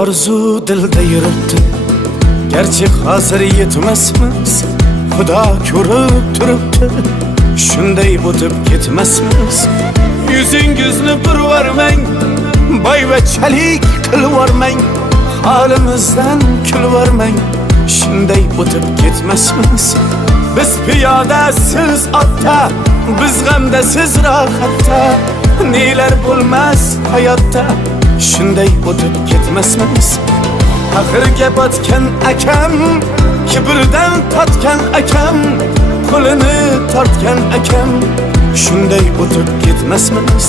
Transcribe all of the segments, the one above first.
Arzu dilda yuribdi, gerçi hozir yetmasmiz. Xudo ko'rib turibdi, shunday o'tib ketmasmiz. Yuzingizni burvarmang, boyvachalik qilvormang, holimizdan kulvormang, shunday o'tib ketmasmiz. Biz piyoda, siz otda, biz g'amda, siz rohatda, nelar bo'lmas hayotda, shunday o'tib ketmasmiz. Axirga botgan akam, kibrdan totgan akam, qo'lini tortgan akam, shunday o'tib ketmasmiz.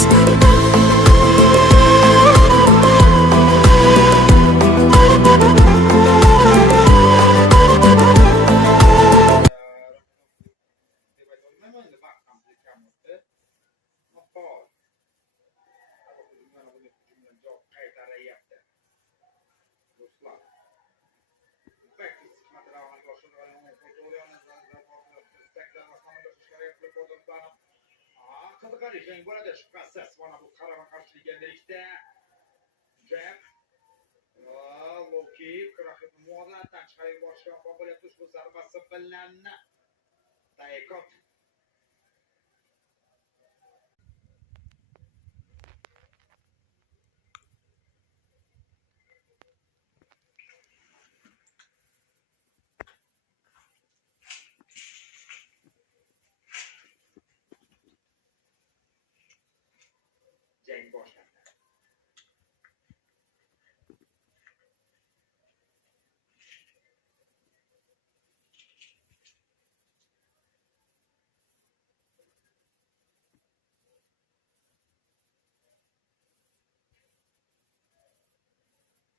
Qiziqarli bo'ladi shubhasiz. Mana bu qarama qarshilik endilikda jab Loki raqibni muvozanatdan chiqarib yuborishga muvaffaq bo'lyapti. Ushbu zarbasi bilan Taykot jang boshlandi.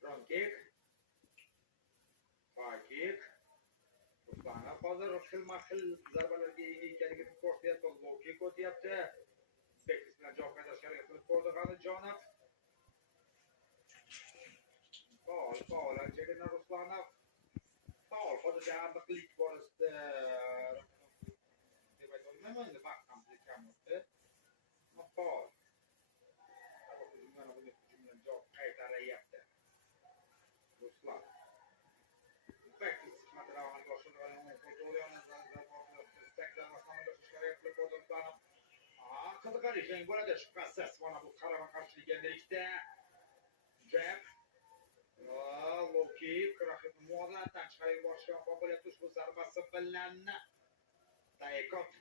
Front kick. High kick. Ruslanov hozir xilma-xil zarbalarga ega ekanligini ko'rsatyapti. Low kick o'tyapti. Bekis bilan javob qaytarishga harakat qilib ko'rdi G'anijonov. Faol Anjelina Ruslanov. Faol hozircha aniqlik borasida deb aytolmayman, vaqt ham kam o'tdi. Faol. Mana bunga hujumdan javob qaytaryapti Ruslan. Bekis material amalga oshirilgan qiziqarli jang bo'ladi shubhasiz. Mana bu qarama qarshilik endilikda jab Loki raqibni muvozanatdan chiqarib yuborishga muvaffaq bo'lyapti. Ushbu zarbasi bilan Taykot